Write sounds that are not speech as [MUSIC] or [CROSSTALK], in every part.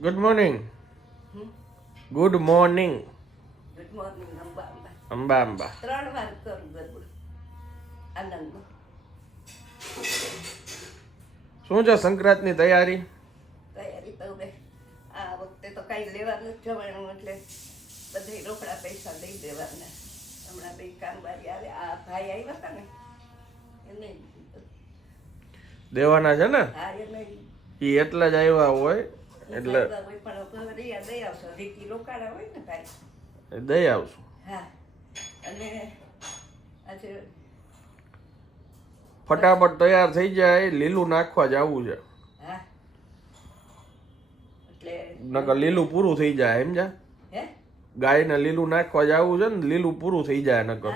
Good morning good morning good morning Amba Amba Amba ત્રણ વાર કરું ગરબડ. આનંદ. શું છે સંક્રાંતની તૈયારી? તૈયારી તો બે આ વખતે તો કાંઈ લેવાનું જ જવાનું એટલે બધે રોકડા પૈસા દઈ દેવાના. હમણાં બે કામવારી આવે. આ ભાઈ આવ્યા હતા ને એને દેવાના છે ને? હા એને એ એટલા જ આવ્યા હોય. એટલે દઈ આવશો. ફટાફટ તૈયાર થઈ જાય લીલું નાખવા જવું છે. નકર લીલું પૂરું થઈ જાય એમ હે? ગાયને લીલું નાખવા જવું છે ને લીલું પૂરું થઈ જાય નકર.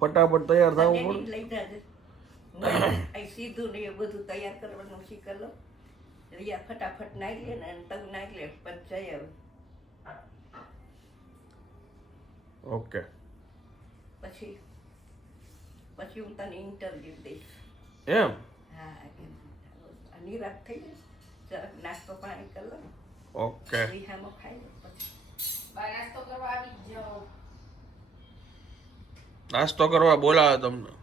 ફટાફટ તૈયાર થવું પડે. સીધું ને એ બધું તૈયાર કરવાનું શીખર લો. રિયા ફટાફટ નાખી લે ને તગ નાખી લે પછી જઈ આવે ઓકે. પછી પછી હું તને ઇન્ટરવ્યુ દઈશ. એમ? હા નિરાશ થઈ જઈશ. જરાક નાસ્તો પાણી કરી લો. ઓકે. વિહામાં ખાઈ લો પછી. નાસ્તો કરવા બોલાવે તમને.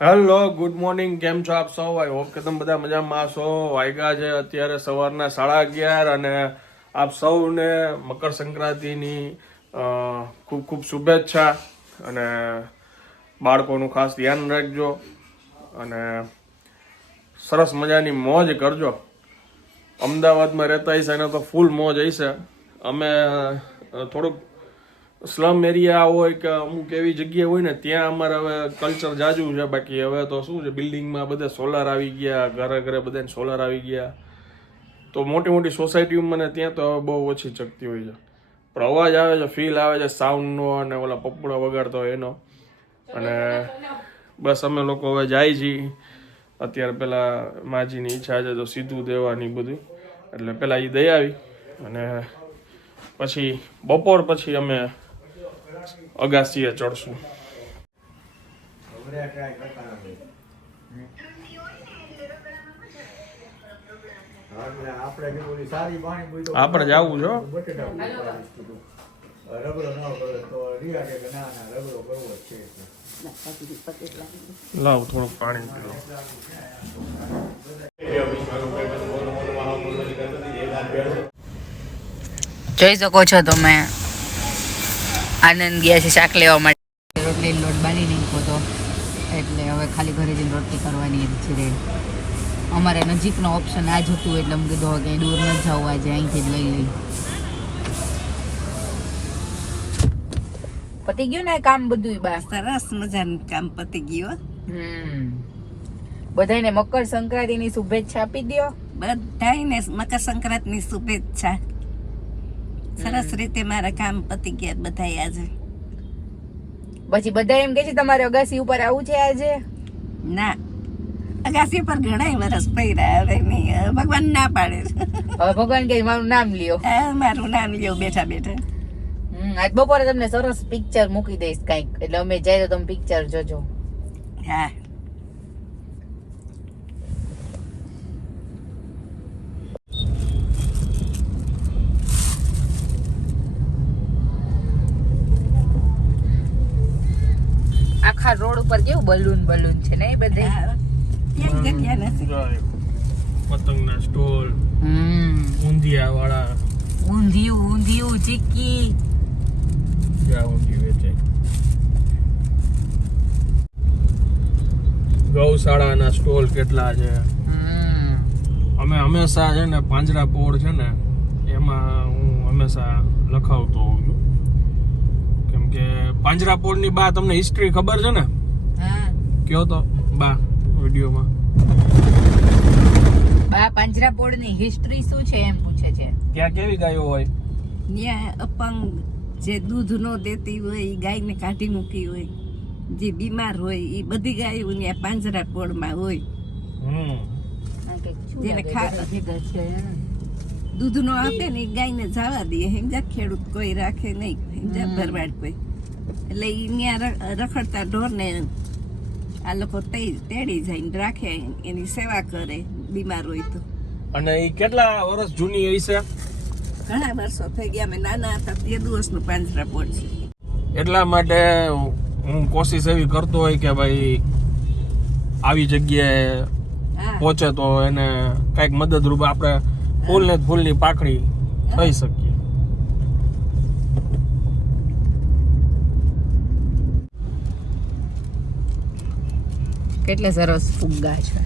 હેલો ગુડ મોર્નિંગ કેમ છો આપ સૌ? આઈ હોપ કે તમે બધા મજામાં છો વાયગા છે અત્યારે સવારના સાડા અગિયાર અને આપ સૌને મકર સંક્રાંતિની ખૂબ ખૂબ શુભેચ્છા અને બાળકોનું ખાસ ધ્યાન રાખજો અને સરસ મજાની મોજ કરજો. અમદાવાદમાં રહેતા હશે એને તો ફૂલ મોજ હશે. અમે થોડુંક સ્લમ એરિયા હોય કે અમુક એવી જગ્યા હોય ને, ત્યાં અમારે હવે કલ્ચર જાજુ છે. બાકી હવે તો શું છે બિલ્ડિંગમાં બધા સોલાર આવી ગયા, ઘરે ઘરે બધાને સોલાર આવી ગયા. તો મોટી મોટી સોસાયટીઓમાં ને ત્યાં તો હવે બહુ ઓછી ચકતી હોય છે. પણ અવાજ આવે છે ફીલ આવે છે સાઉન્ડનો અને ઓલા પપડો વગાડતો હોય એનો. અને બસ અમે લોકો હવે જાય છીએ અત્યારે પેલા માજીની ઈચ્છા છે, તો સીધું દેવાની બધું. એટલે પેલા એ દઈ આવી. અને પછી બપોર પછી અમે અગાસીએ ચડશું. આપણે જવું છો? લાવ થોડું પાણી પીવો. જોઈ શકો છો તમે. આનંદ ગયા છે શાક લેવા માટે. રોટલી લોટ બાંધી નાખ્યો તો. એટલે હવે ખાલી ઘરે જઈને રોટલી કરવાની છે અમારે નજીકનો ઓપ્શન આ જ હતું એટલે અમે કીધું કે દૂર ન જવું આજે અહીંથી જ લઈ લઈ પતી ગયું ને કામ બધું બા? સરસ મજાનું કામ પતી ગયું હો. હમ. બધાને મકર સંક્રાંતિની શુભેચ્છા આપી દ્યો. બધાને મકર સંક્રાંતિની શુભેચ્છા. સરસ રીતે મારા કામ પતી ગયા બધાય આજે. પછી બધા એમ કે છે તમારે અગાસી ઉપર આવું છે આજે? ના. અગાસી પર ઘણા વરસ પૈરા હવે નહીં. ભગવાન ના પાડે. હવે ભગવાન કે મારું નામ લ્યો. મારું નામ લ્યો બેઠા બેઠા. આજ બપોરે તમને સરસ પિક્ચર મૂકી દઈશ કંઈક. એટલે અમે જઈએ તો તમે પિક્ચર જોજો. હા. આખા રોડ ઉપર કેવું બલૂન બલૂન છે ને એ બધે પતંગના સ્ટોલ હમ. ઊંધિયા વાળા ઊંધિયું ઊંધિયું ચીક્કી. ક્યાં ઊંધિયું વેચે. ગૌશાળાના સ્ટોલ કેટલા છે? હમ. અમે હંમેશા છે ને પાંજરા પોળ છે ને એમાં હું હંમેશા લખાવતો હોઉં છું. કે પાંજરાપોળની બા તમને હિસ્ટ્રી ખબર છે ને? હા. કયો તો? બા વિડીયોમાં. બા પાંજરાપોળની હિસ્ટ્રી શું છે એમ પૂછે છે. ત્યાં કેવી ગાયો હોય? ત્યાં અપંગ જે દૂધ ન દેતી હોય એ ગાયને કાઢી મૂકી હોય જે બીમાર હોય એ બધી ગાયો ત્યાં પાંજરાપોળમાં હોય. હમ. આ કંઈક શું જેને? ખા- છે દૂધ નો આપે ને ગાયને જવા દે હિંજા ખેડૂત કોઈ રાખે નહીં. હિંજા ભરવાડ કોઈ. એટલે ઈ ત્યાં રખડતા ઢોરને આ લોકો તેડી જઈને રાખે એની સેવા કરે. બીમાર હોય તો. અને એ કેટલા વર્ષ જૂની હશે ઘણા વર્ષો થઈ ગયા. અમે નાના હતા. તે દિવસનું પાંજરા પહોંચી એટલા માટે હું કોશિશ એવી કરતો હોય કે ભાઈ આવી જગ્યાએ પહોંચે તો એને કંઈક મદદરૂપ આપણે ફૂલ ને ફૂલની પાકડી થઈ શકીએ. કેટલે સરસ ફુગ્ગા છે.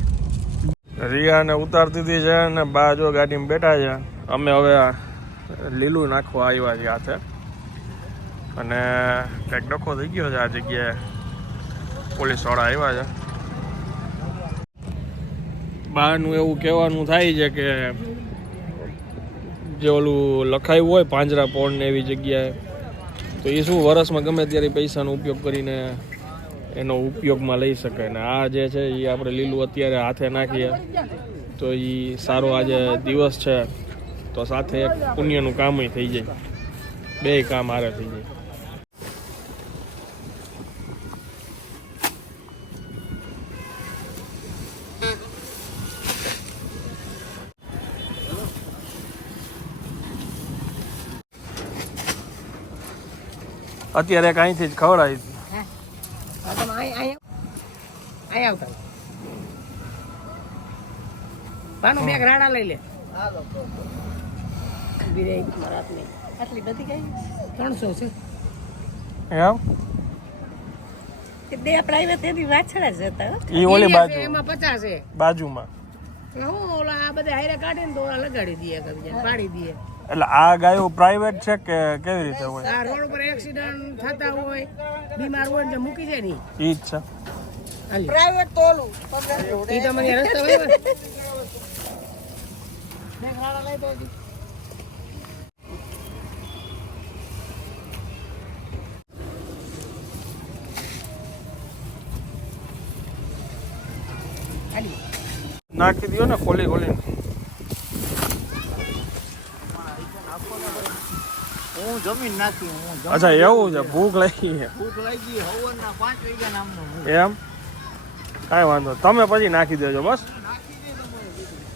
રિયાને ઉતારતી હતી છે અને બા જો ગાડીમાં બેઠા છે. અમે હવે લીલું નાખવા આવ્યા છીએ હાથે. અને કંઈક ડખો થઈ ગયો છે આ જગ્યાએ. પોલીસવાળા આવ્યા છે. બાનું એવું કહેવાનું થાય છે કે જે ઓલું લખાયું હોય પાંજરા પોળ ને એવી જગ્યાએ, તો એ શું વરસમાં ગમે ત્યારે પૈસાનો ઉપયોગ કરીને એનો ઉપયોગમાં લઈ શકાય. ને આ જે છે, એ આપણે લીલું અત્યારે હાથે નાખીએ, તો એ સારો આજે દિવસ છે, તો સાથે એક પુણ્યનું કામ થઈ જાય. બે કામ હારે થઈ જાય. અત્યારે અહીંથી જ ખવડાવી આટલી બધી કઈ? ત્રણસો છે. એમ? બે પ્રાઇવેટ એની વાછડા જ હતા હો. ઓલી બાજુ. એમાં પચાસ છે. બાજુમાં. હું ઓલા આ બધા હારે કાઢીને તો લગાડી દઈએ પાડી દઈએ. એટલે આ ગાયો પ્રાઇવેટ છે કે કેવી રીતે હોય? આ રોડ ઉપર એક્સિડન્ટ થતા હોય બીમાર હોય ને તો મૂકી જાય ની. ઈ જ છે. પ્રાઇવેટ તો ઓલું. ઈ તો મને રસ્તા હોય ને. બેગ લઈ દો નાખી દો ને ખોલી ખોલી હું જમીન નાખી હું અચ્છા એવું છે ભૂખ લાગી છે. ભૂખ લાગી હવનના પાંચ વાગ્યા નામનો એમ? કાંઈ વાંધો. તમે પછી નાખી દેજો બસ?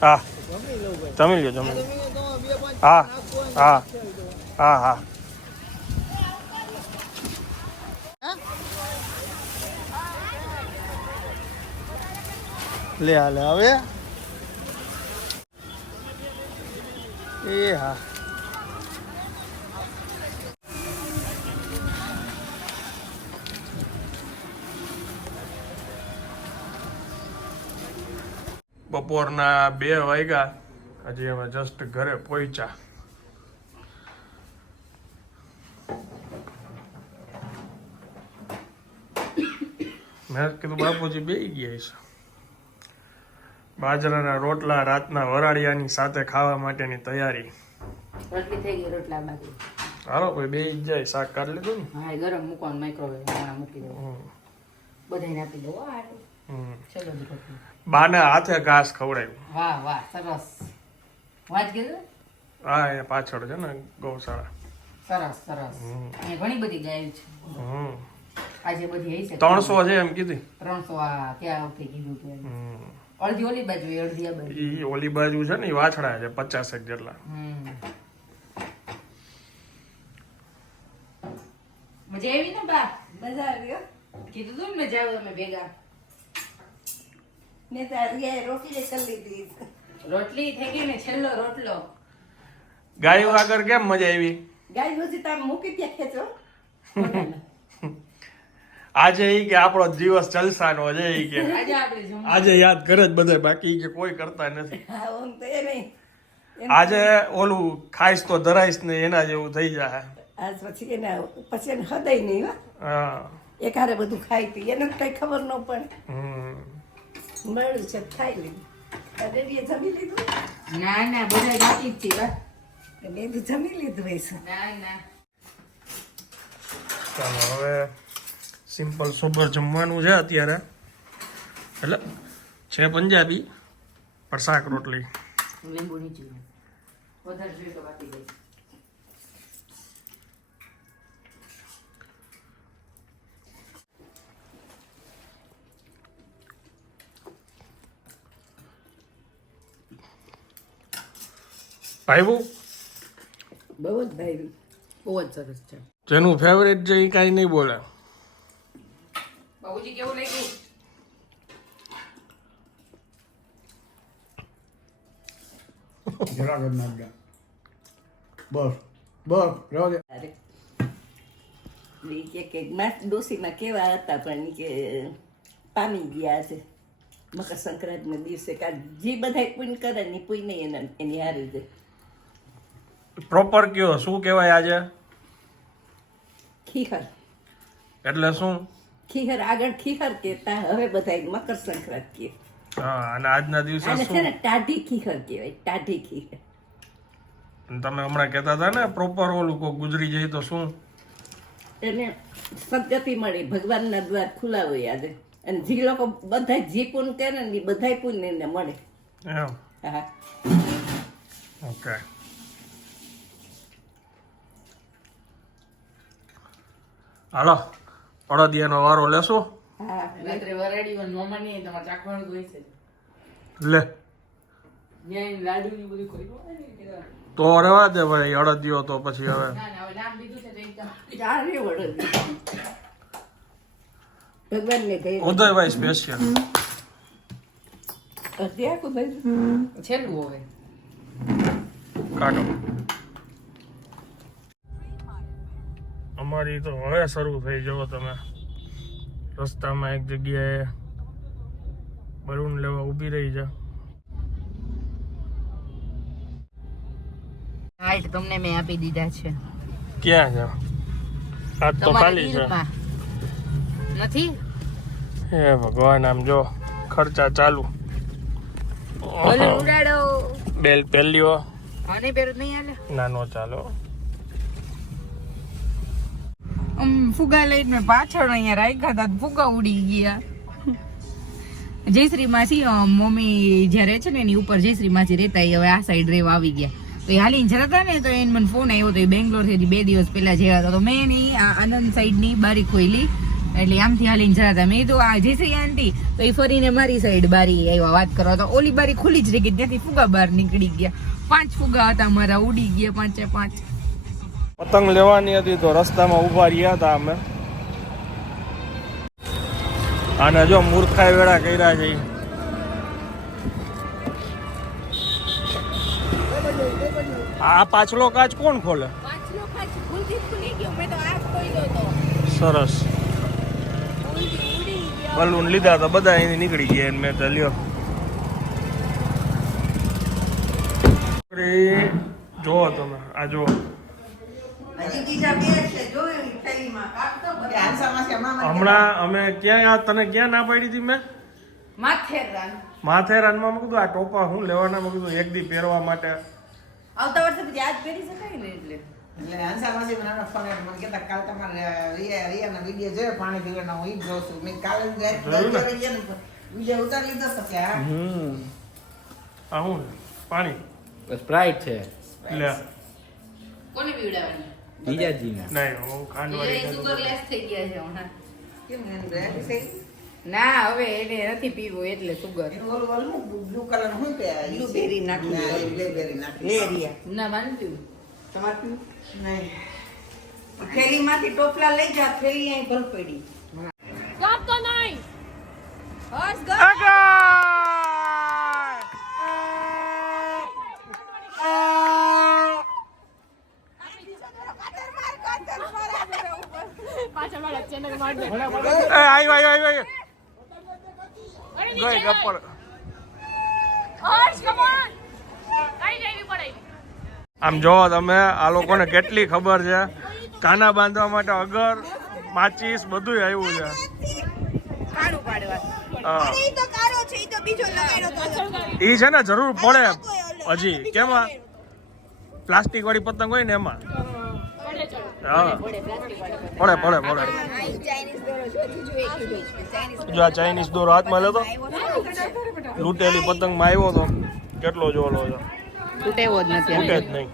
હા જમી લ્યો જમી. હા હા. હા હા. લે હાલે હવે? એ હા. બપોરના બે વાગ્યા. હજી અમે જસ્ટ ઘરે પહોંચ્યા. મેં કીધું બાપુજી બે ગયા છે બાજરાના રોટલા રાતના વરાળિયાની સાથે ખાવા માટેની તૈયારી. હાલો ભાઈ બે જાય શાક કાઢી લીધું ને? હા ગરમ મૂકવાનું માઇક્રોવેવ મૂકી દઉં બધાને આપી દઉં ચલો બાને હાથે ઘાસ ખવડાવ્યું વાહ વાહ સરસ. વાત કીધું? હા એ પાછળ છે ને ગૌશાળા. સરસ સરસ. અહીંયા ઘણી બધી ગાયો છે. હમ. આજે બધી આવી છે. ત્રણસો છે એમ કીધી. ત્રણસો આ ત્યાં વખતે કીધું હતું અડધી ઓલી બાજુ અડધી આ બાજુ. ઈ ઓલી બાજુ છે ને એ વાછડા છે પચાસેક જેટલા. હમ. મજા આવી ને બા? મજા આવી. કીધું તું ને જાવ અમે ભેગા. મેં તો રોટલી કરી લીધી રોટલી થઈ ગઈ ને છેલ્લો રોટલો. ગાયો આગળ કેમ મજા આવી? ગાય પછી તમે મૂકી ત્યાં ખેંચો. આજે ઈ કે આપણો દિવસ જલસાનો છે ઈ કે. આજે આપણે આજે યાદ કરે જ બધે બાકી કે કોઈ કરતા નથી. હા ઓમ તો એ નહીં. આજે ઓલું ખાઈશ તો ધરાઈશ ને એના જેવું થઈ જાય આજ પછી એને પછી એને હૃદય નહીં હા. એકારે બધું ખાઈ પી. એને કઈ ખબર ન પડે. હમ. મળ્યું છે ખાઈ લીધું જમી લીધું? ના ના બધા બાકી જ છે બેબી જમી લીધું હોય છે ના ના. ચાલો હવે સિમ્પલ સોબર જમવાનું છે અત્યારે. એટલે છે પંજાબી પણ શાક રોટલી. લીંબુ નીચે વધારે જોઈએ તો બાકી ગઈ ભાઈબુ બહુ જ ભાઈ બહુ જ સરસ છે. જેનું ફેવરેટ છે એ કાંઈ નહીં બોલે. બાબુજી કેવું લાગ્યું? જરા કરી નાખજો બસ બસ રહેવા દે અરે કે કે ડોસીમાં કેવા હતા પણ કે પામી ગયા છે. મકર સંક્રાંતિના દિવસે કા જે બધા પુણ્ય કરે ને પુણ્ય એના એની હારી છે પ્રોપર કયો? શું કહેવાય આજે? ખીહર. એટલે શું? ખીહર આગળ ખીહર કહેતા હવે બધા મકર સંક્રાંતિ કહે હા અને આજના દિવસે છે શું? ને ટાઢી ખીહર કહેવાય ટાઢી ખીહર. તમે હમણાં કહેતા હતા ને પ્રોપર ઓલું કોઈ ગુજરી જાય તો શું? એને સદગતિ મળી ભગવાનના દ્વાર ખુલ્લા હોય આજે. અને જે લોકો બધા જે પુણ્ય કરે ને એ બધા પુણ્ય એને મળે. એમ. હા. ઓકે હાલો અડદિયાનો વારો લેશો? હા રાત્રે વરાડી તમારે તો લે. તો રહેવા દે ભાઈ અડદિયો તો પછી હવે. ના છે નામ અમારી તો હવે શરૂ થઈ જવો તમે. રસ્તામાં એક જગ્યાએ બલૂન લેવા ઊભી રહી છે. હાઈટ તમને મેં આપી દીધા છે. ક્યાં છે? તો ખાલી છે. નથી? હે ભગવાન આમ જો ખર્ચા ચાલુ. બલૂન ઉડાડો. બેલ પહેલ્યો આને પેરું નહીં ના નાનો ચાલો ફુગા લઈને મેં પાછળ અહીંયા રાખ્યા હતા ફુગા ઉડી ગયા. જયશ્રી માસી મમ્મી જ્યારે છે ને એની ઉપર જયશ્રી માસી રહેતા એ હવે આ સાઈડ રહેવા આવી ગયા. તો એ હાલીને જતા હતા ને, તો એને મને ફોન આવ્યો તો એ બેંગ્લોરથી બે દિવસ પહેલા જેવા હતા તો. મેં એની આ આનંદ સાઈડની બારી ખોલી એટલે આમથી હાલીને જતા હતા મેં તો આ જયશ્રી આંટી, તો એ ફરીને મારી સાઈડ બારી આવ્યા વાત કરવા તો. ઓલી બારી ખુલી જ રહી ગઈ, ત્યાંથી ફુગા બહાર નીકળી ગયા. પાંચ ફુગા હતા મારા, ઉડી ગયા પાંચે પાંચ. પતંગ લેવાની હતી તો રસ્તામાં ઊભા રહ્યા હતા અમે. અને જો મૂર્ખાઈ વેળા કર્યા છે. આ પાછલો કાચ કોણ ખોલે? સરસ. બલૂન લીધા તો બધા અહીંથી નીકળી ગયા મેં તો લ્યો. જુઓ તમે આ જુઓ. હમણાં અમે ક્યાં તને ક્યાં ના પાડી હતી મેં? માથેરાન. માથેરાનમાં મેં કીધું આ ટોપા હું લેવાના? મૂકી એક દી પહેરવા માટે. આવતા વર્ષે પછી આજ પહેરી શકાય ને એટલે. એટલે હંસા માસી મને ફોન મને કહેતા કાલ તમારે રિયા રિયાના વીડિયો જોયો પાણી પીવાના હું ઈ જોઉં છું. મેં કાલે વીડિયો ઉતારી લીધો તો કે હમ. આ હું પાણી? સ્પ્રાઇટ છે. લે. કોને પીવડાવવાની? જીજાજીના નહીં હું ખાંડવાળી સુગરલેસ થઈ ગયા છે હમણાં. કેમ એમ ના હવે એને નથી પીવું એટલે સુગર બ્લુ કલર શું કે? Blueberry નાખી. એ નાખી ના માન પીવું. તમારે પીવું? નહીં. થેલીમાંથી ટોપલા લઈ જા થેલી અહીં ભર પડી એ, આવ્યો આવ્યો આવ્યો ગઈ ગપ્પર આમ જો તમે આ લોકોને કેટલી ખબર છે? કાના બાંધવા માટે અગર માચીસ બધું આવ્યું છે. કાળું પાડવા. હા. ઈ તો કાળો છે ઈ તો બીજો લગાડ્યો તો. ઈ છે ને જરૂર પડે. હજી કેમાં? પ્લાસ્ટિક વાળી પતંગ હોય ને એમાં. હા. પડે પડે પડે જો આ ચાઇનીઝ દોરો હાથમાં લેતો લૂંટેલી પતંગમાં આવ્યો તો કેટલો જ ઓલો છે? તૂટેવો જ નથી તૂટે જ નહીં.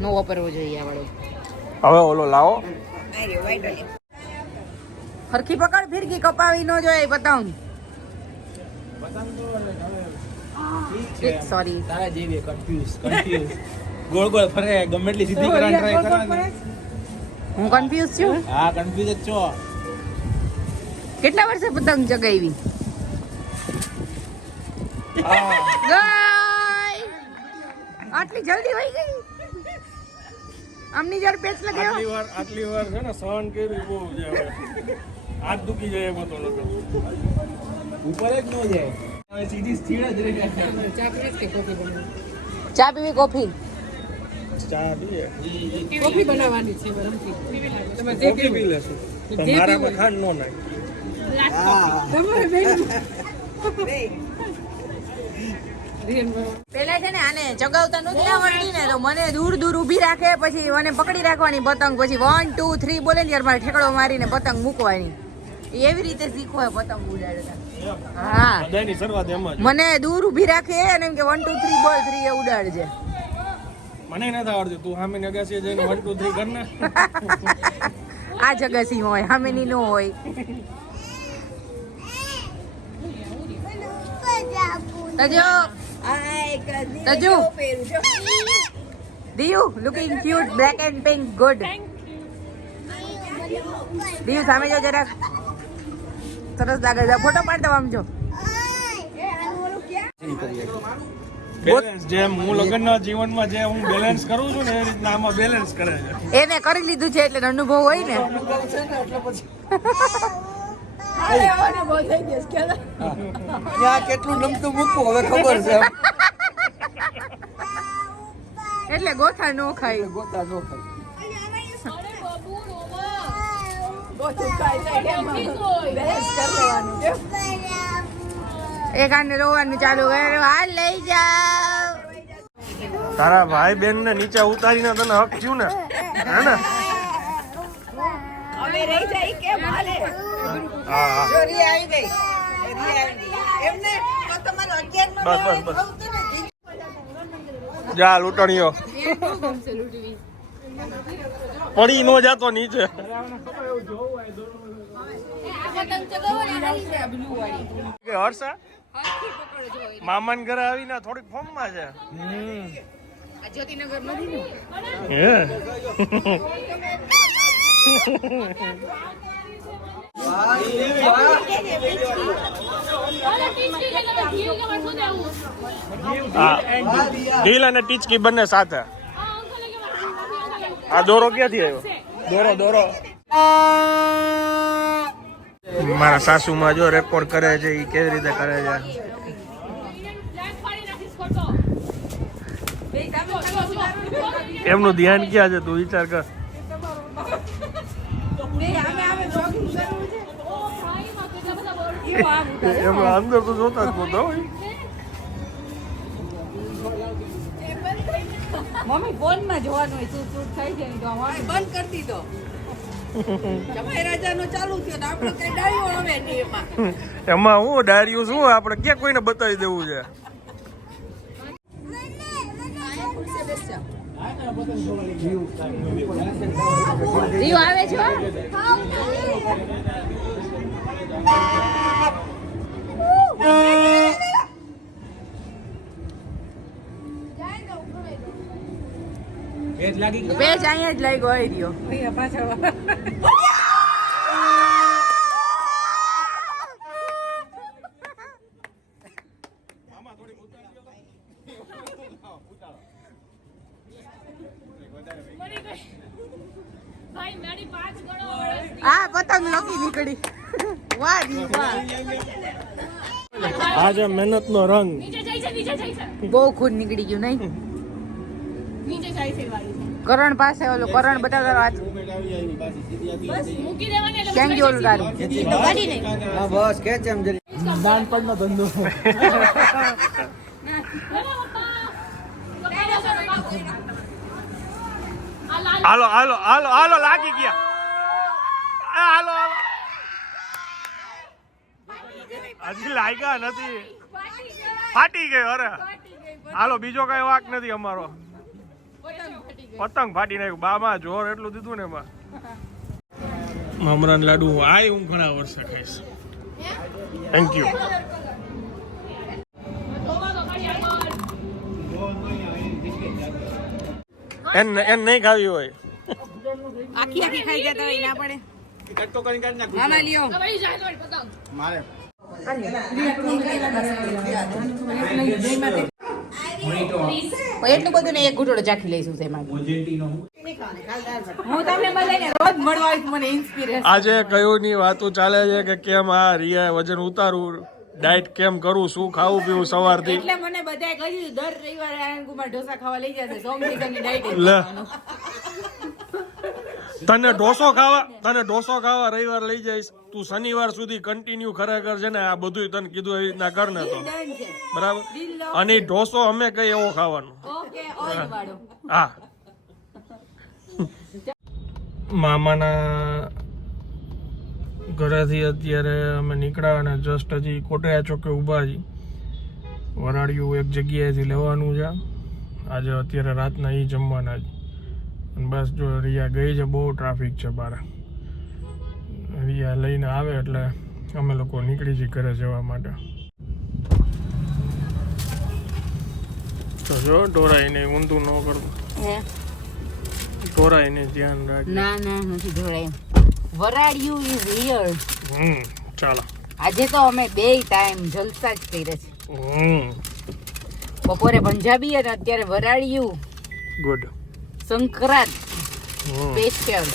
નો વાપરવો જોઈએ આ વાળો હવે ઓલો લાવો. ફરખી પકડ ફિરકી કપાવી ન જોઈએ પતંગ. સોરી તારા જેવી કન્ફ્યુઝ કન્ફ્યુઝ ગોળ ગોળ ફરે ગમે એટલી સીધી કરવાની ટ્રાય કરવાની. હું કન્ફ્યુઝ છું? હા કન્ફ્યુઝ જ છો. કેટલા વર્ષે પતંગ ચગાવી? આટલી જલ્દી વહી ગઈ આમની જયારે પેચ લગાવ્યો આટલી વાર આટલી વાર છે ને સહન કર્યું બહુ છે હવે હાથ દુખી જાય એમ હતો નતો. ઉપર જ ન જાય હવે સીધી સ્થિર જ રહી જાય ચા પીવી કોફી ચા પીએ કોફી બનાવવાની છે ગરમથી તમે જે કોફી પી લેશું પણ મારામાં ખાંડ ન નાખ તમારે બેન રિયન પેલા છે ને આને ચગાવતા નથી આવડતી ને તો મને દૂર દૂર ઊભી રાખે પછી મને પકડી રાખવાની પતંગ પછી વન ટુ થ્રી બોલે ને ત્યારે મારે ઠેકડો મારીને પતંગ મૂકવાની. એવી રીતે શીખવાય પતંગ ઉડાડતા. હા. મને દૂર ઊભી રાખે અને એમ કે વન ટુ થ્રી બોલ થ્રી એ ઉડાડજે. મને નથી આવડતું તું સામે નગાસી જઈને વન ટુ થ્રી કર ને આ જગાસી હોય હામેની નો હોય. તજો. તજુ દિયુ looking cute black and pink good દિયુ સામે જો જરાક. સરસ લાગે છે. ફોટો પાડ દો આમ જો. બેલેન્સ જેમ હું લગ્નના જીવનમાં જે હું બેલેન્સ કરું છું ને એ રીતના આમાં બેલેન્સ કરે છે. એને કરી લીધું છે એટલે અનુભવ હોય ને. [LAUGHS] ત્યાં કેટલું નમતું મૂકવું હવે ખબર છે. એટલે ગોથા નો ખાય. ગોથા નો ખાય. એક આને રોવાનું ચાલુ કર્યું. હાલ લઈ જાવ તારા ભાઈ બેન ને નીચે ઉતારીને તને હક થયું ને હે ને? હવે રહી જાય કે માલે? હા જો આવી ગઈ. રિયા આવી ગઈ. એમને તો તમારું અગિયાર બસ બસ બસ. જા. લૂંટણીઓ. પડી નો જાતો નીચે. કે હર્ષા? મામાન ઘરે આવીને થોડીક ફોર્મમાં છે. જ્યોતિનગર નથી હે? હા ઢીલ અને ટીચકી બંને સાથે. આ દોરો ક્યાંથી આવ્યો? દોરો દોરો. મારા સાસુમાં જો રેકોર્ડ કરે છે એ કેવી રીતે કરે છે? એમનું ધ્યાન ક્યાં છે તું વિચાર કર. એમાં અંદર તો જોતા જ નહોતા હોય. મમ્મી જોવાનું હોય શું શું બંધ કરી દીધો. ડાળીઓ આવે નહીં એમાં. એમાં હું ડાયરીઓ શું આપણે ક્યાં કોઈને બતાવી દેવું છે? આવે પેજ અહીંયા જ લાગ્યો ગયો પાછળ [LAUGHS] ભાઈ મારી પાંચ ગણો વર્ષ આ પતંગ નક્કી નીકળી વાહ રી વાહ આ છે મહેનતનો રંગ. નીચે જાય છે નીચે જાય છે. બહુ ખૂન નીકળી ગયું નહીં? કરણ પાસે ઓલો કરણ બતાવતા વાત બસ મૂકી દેવાની એટલે કેમ ગયો ઓલું તારું હા બસ છે એમ જરી નાનપણનો ધંધો. હાલો હાલો હાલો હાલો લાગી ગયા. હજી લાગ્યા નથી. ફાટી ગયો અરે. હાલો બીજો કઈ વાક નથી અમારો. પતંગ ફાટી નાખ્યું. બામાં જોર એટલું દીધું ને એમાં. મમરાન લાડુ આય હું ઘણા વર્ષે ખાઈશ. થેન્ક યુ એન એન નહીં ખાવી હોય. આખી આખી ખાઈ જતા હોય ના પડે. કટ તો કરી કાઢ નાખું. ના લ્યો. મારે. એટલું બધું ને એક ઘૂંટડો ચાખી લઈશું તેમાં હું તમને બધાને રોજ મળવા મને ઇન્સ્પિરેશન આજે કયું ની વાતો ચાલે છે કે કેમ આ રિયા વજન ઉતારવું ડાયટ કેમ કરવું શું ખાવું પીવું સવારથી? એટલે મને બધાએ કહ્યું દર રવિવારે આનંદ કુમાર ઢોસા ખાવા લઈ જશે સોમની ડાયટ લે. તને ઢોસો ખાવા તને ઢોસો ખાવા રવિવાર લઈ જઈશ. તું શનિવાર સુધી કન્ટિન્યુ ખરેખર છે ને આ બધું તને કીધું એવી રીતના કર ને તો. બરાબર? અને ઢોસો અમે કઈ એવો ખાવાનો. હા. મામાના ઘરેથી અત્યારે અમે નીકળ્યા અને જસ્ટ હજી કોટયા ચોકે ઊભા છીએ. વરાળિયું એક જગ્યાએથી લેવાનું છે. આજે અત્યારે રાતના એ જમવાના અને બસ જો રિયા ગઈ છે બહુ ટ્રાફિક છે બહાર રિયા લઈને આવે એટલે અમે લોકો નીકળી જઈએ ઘરે જવા માટે. તો જો ઢોરાઈને ઊંધું ન કરતું ઢોરાઈને ધ્યાન રાખ ના ના નથી ઢોળાય વરાળિયું ઇઝ હિયર હમ ચાલો. આજે તો અમે બે ટાઈમ જલસા જ કર્યા છે. હમ. બપોરે પંજાબી અને અત્યારે વરાળ્યું. ગુડ સંક્રાંત. સ્પેશિયલ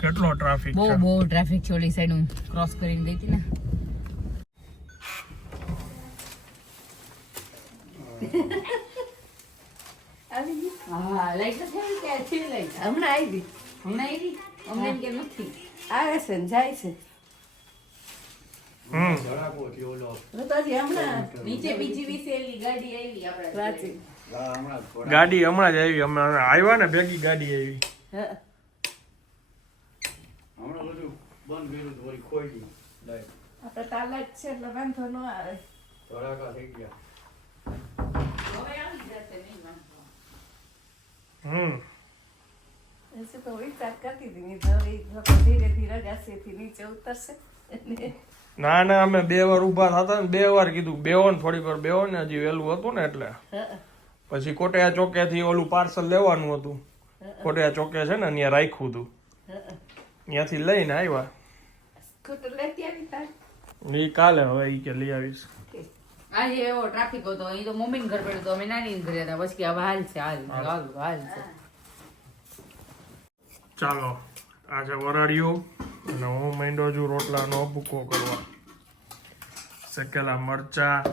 કેટલો ટ્રાફિક બહુ બહુ ટ્રાફિક છે ઓલી સાઈડ હું ક્રોસ કરીને ગઈ હતી ને. હા લાઈટ તો થઈ કે છે લાઈટ હમણાં આવી. હમણાં આવી? હમણાં કે નથી. આવે છે ને જાય છે હમ ધડાકો થયો ઓલો હું તો હજી હમણાં નીચે બીજી વિસેલી ગાડી હમણાં જ થોડા- ગાડી હમણાં જ આવી હમણાં આવ્યા ને ભેગી ગાડી આવી. હમણાં બધું બંધ કર્યું તો વળી ખોઈ આપણે તાલા જ છે એટલે વાંધો ન આવે. ધડાકા થઈ ગયા. હમ. તો વિચાર કરતી હતી ધીરે ધીરે ઘાસેથી નીચે ઉતરશે. ના ના અમે બે વાર ઊભા થતા ને બે વાર કીધું બેવો ને થોડીક વાર બેવો ને હજી વહેલું હતું ને એટલે. પછી કોટયા ચોકેથી ઓલું પાર્સલ લેવાનું હતું. કોટયા ચોકે છે ને ત્યાં રાખ્યું હતું. ત્યાંથી લઈને આવ્યા. એ કાલે હવે એ કે લઈ આવીશ. આજે એવો ટ્રાફિક હતો અહીં તો મમ્મી ઘર પડ્યું તો અમે નાની ઘરે હતા. પછી હવે હાલ છે હાલ હાલ હાલ છે. ચાલો. આજે વરાળિયું અને હું માંડ્યો છું રોટલાનો ભૂકો કરવા. શેકેલા મરચા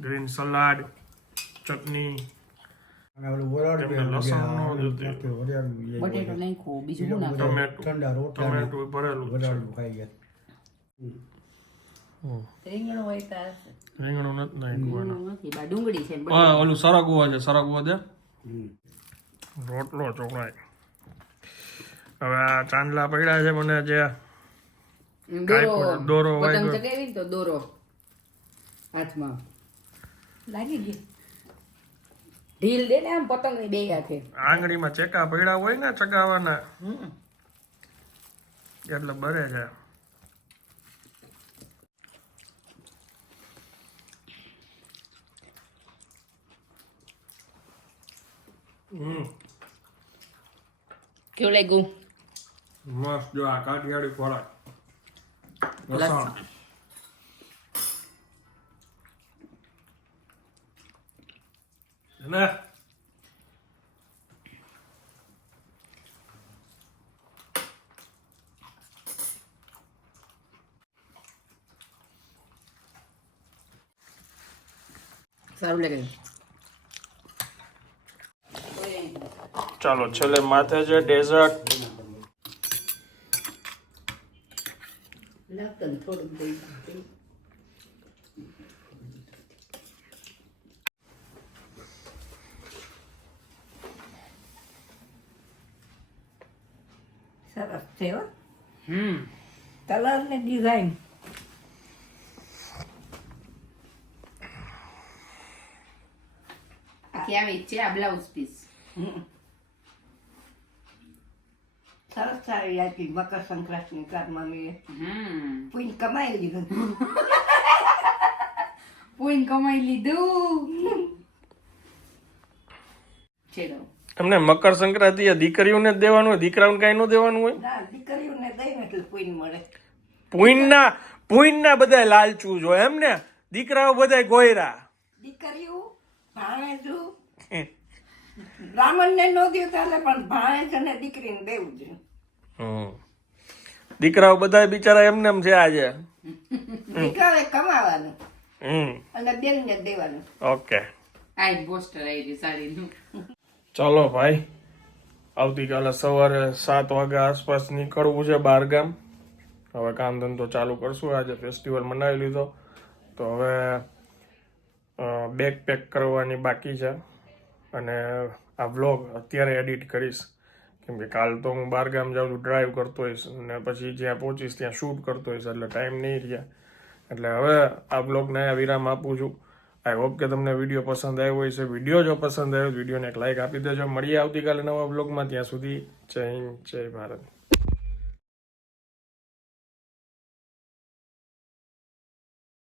ગ્રીન સલાડ ચટણી. રોટલો ચોકડાય. હવે આ ચાંદલા પડ્યા છે મને જે દોરો પતંગ ચગાવી તો દોરો હાથમાં. લાગી ગઈ. ઢીલ દે ને આમ પતંગની બે હાથે. આંગળીમાં ચેકા પડ્યા હોય ને ચગાવવાના. એટલે બરે છે. હમ કેવું લાગ્યું? મસ્ત જો આ કાઠિયાવાડી ખોરાક. લસણ ને સારું લાગે. ચાલો છેલ્લે માથે છે ડેઝર્ટ લાગતું ને થોડુંક દઈ દઉં. સરસ છે હો હમ કલર ને ડિઝાઇન આખી આવી છે આ બ્લાઉઝ પીસ સરસ સારી આપી મકર સંક્રાંતિની કારમાં મેં હમ પૂન કમાઈ લીધું પૂન કમાઈ લીધું છેડો એમને મકર સંક્રાંતિ દીકરીઓને જ દેવાનું હોય દીકરાઓને કાંઈ ન દેવાનું હોય? ના દીકરીઓને દઈને એટલે પૂન મળે. પુઈનના પુઈનના બધા લાલચું જો એમ ને દીકરાઓ બધા ગોયરા. દીકરીઓ બ્રાહ્મણ બ્રાહ્મણને ન ચાલે પણ ભાણેજ અને દીકરીને દેવું જોઈએ. દીકરાઓ બધા બિચારા એમને એમ છે આજે. દીકરાએ કમાવાનું. હમ. અને બેનને દેવાનું. ઓકે. આઈ પોસ્ટર આવી સાડીનું. ચાલો ભાઈ આવતીકાલે સવારે સાત વાગ્યા આસપાસ નીકળવું છે બહાર ગામ હવે કામ ધંધો ચાલુ કરશું. આજે ફેસ્ટિવલ મનાવી લીધો. તો હવે બેગ પેક કરવાની બાકી છે. અને આ વ્લોગ અત્યારે એડિટ કરીશ. કેમ કે કાલ તો હું બહાર ગામ જાઉં છું ડ્રાઈવ કરતો હોઈશ અને પછી જ્યાં પહોંચીશ ત્યાં શૂટ કરતો હોઈશ, એટલે ટાઈમ નહીં રહ્યા. એટલે હવે આ બ્લોગને વિરામ આપું છું. આઈ હોપ કે તમને વીડિયો પસંદ આવ્યો હોય છે વીડિયો જો પસંદ આવ્યો વિડીયોને એક લાઇક આપી દેજો. મળીએ આવતીકાલે નવા બ્લોગમાં ત્યાં સુધી જય જય ભારત.